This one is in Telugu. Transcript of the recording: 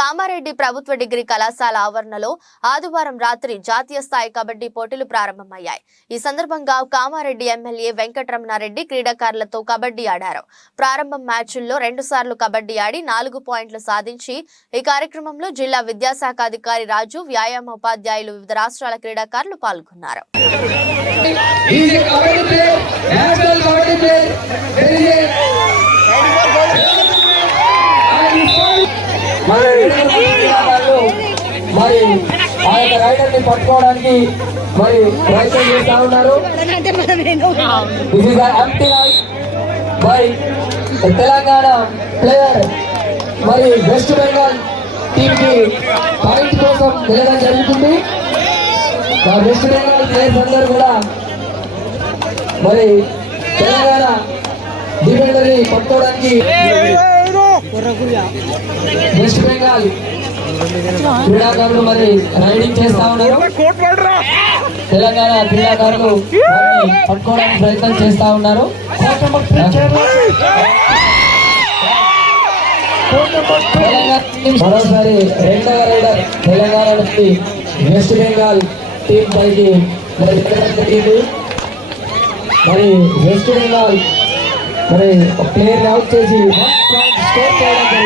కామారెడ్డి ప్రభుత్వ డిగ్రీ కళాశాల ఆవరణలో ఆదివారం రాత్రి జాతీయ స్థాయి కబడ్డీ పోటీలు ప్రారంభమయ్యాయి. ఈ సందర్భంగా కామారెడ్డి ఎమ్మెల్యే వెంకటరమణారెడ్డి క్రీడాకారులతో కబడ్డీ ఆడారు. ప్రారంభం మ్యాచ్ల్లో రెండుసార్లు కబడ్డీ ఆడి నాలుగు పాయింట్లు సాధించి ఈ కార్యక్రమంలో జిల్లా విద్యాశాఖ అధికారి రాజు వ్యాయామ ఉపాధ్యాయులు వివిధ రాష్ట్రాల క్రీడాకారులు పాల్గొన్నారు. మరి ఆ యొక్క రైడర్ని పట్టుకోవడానికి మరి ప్రయత్నం చేస్తా ఉన్నారు. మరి తెలంగాణ ప్లేయర్ మరి వెస్ట్ బెంగాల్ టీమ్కి పాయింట్ కోసం వెళ్ళడం జరుగుతుంది. మా వెస్ట్ బెంగాల్ ప్లేయర్స్ అందరూ కూడా మరి తెలంగాణ డిఫెండర్ని పట్టుకోవడానికి వెస్ట్ బెంగాల్. క్రీడాకారులు మరి రైడింగ్ చేస్తా ఉన్నారు. తెలంగాణ క్రీడాకారులు పట్టుకోవడానికి ప్రయత్నం చేస్తా ఉన్నారు. తెలంగాణ మరోసారి రెండవ రైడర్ తెలంగాణ నుంచి వెస్ట్ బెంగాల్ టీం పైకి మరి వెస్ట్ బెంగాల్ మరి ప్లేయర్ అవుట్ చేసి estou querendo